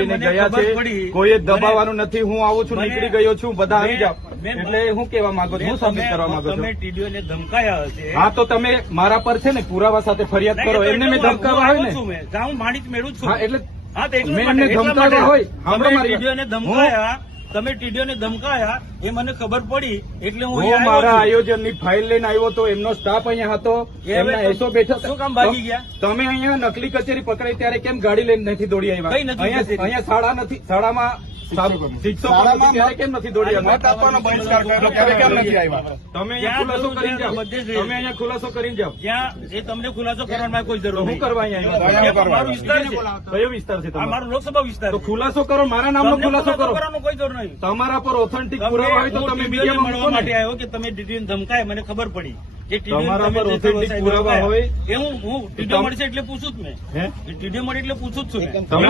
ગયા છે, કોઈ દબાવવાનું નથી. હું આવું છું, નીકળી ગયો છું, બધા આવી જાઓ. એટલે હું કેવા માંગુ છું, હું સાબિત કરવા માંગુ છું. તમે ટીડીઓને ધમકાયા હશે. હા, તો તમે મારા પર છે ને પુરાવા સાથે ફરિયાદ કરો. એમને મેં ધમકાવા હોય ને. હું માણિક મેળવું છું. હા, એટલે હા, તો મેં એમને ધમકાવા હોય. તમે ટીડીઓને ધમકાયા, તમે ટીડીઓને ધમકાયા એ મને ખબર પડી, એટલે હું હું મારા આયોજનની ફાઇલ લઈને આવ્યો તો એમનો સ્ટાફ અહીંયા હતો, એમના એસો બેઠા. શું કામ ભાગી ગયા? તમે અહીંયા નકલી કચેરી પકડાઈ ત્યારે કેમ ગાડી લઈને નથી દોડી આવ્યા? કઈ નથી કચેરી? અહીંયા શાળા નથી, શાળામાં શિક્ષકો ત્યારે કેમ નથી દોડી આવ્યા? કેમ નથી આવ્યા? તમે અહીંયા ખુલાસો કરીને જાઓ. તમે અહીંયા ખુલાસો કરીને જાઓ. જ્યાં એ તમને ખુલાસો કરવાની કોઈ જરૂર હું નહીં. કરવા અહીંયા આવ્યા? મારો વિસ્તાર છે. કયો વિસ્તાર છે આ તમારો? મારો લોકસભા વિસ્તાર તો છે. ખુલાસો કરો, મારા નામનો તમને ખુલાસો કરો. કરવાનો કોઈ જરૂર નહીં. તમારા પર ઓથેન્ટિક પુરાવા હોય તો તમે હું મીડિયામાં મળવા મૂકો માટે ને. આવ્યો કે તમે ટીડીઓને ધમકાય, મને ખબર પડી. જે ટીડીઓ તમારા પર તમે જે authentic સાહેબ પુરાવા ધમકાયા, હોય. એ હું ટીડીઓ મળશે એટલે પૂછું જ મેં. હે? ટીડીઓ મળે એટલે પૂછું જ છું મેં. તમે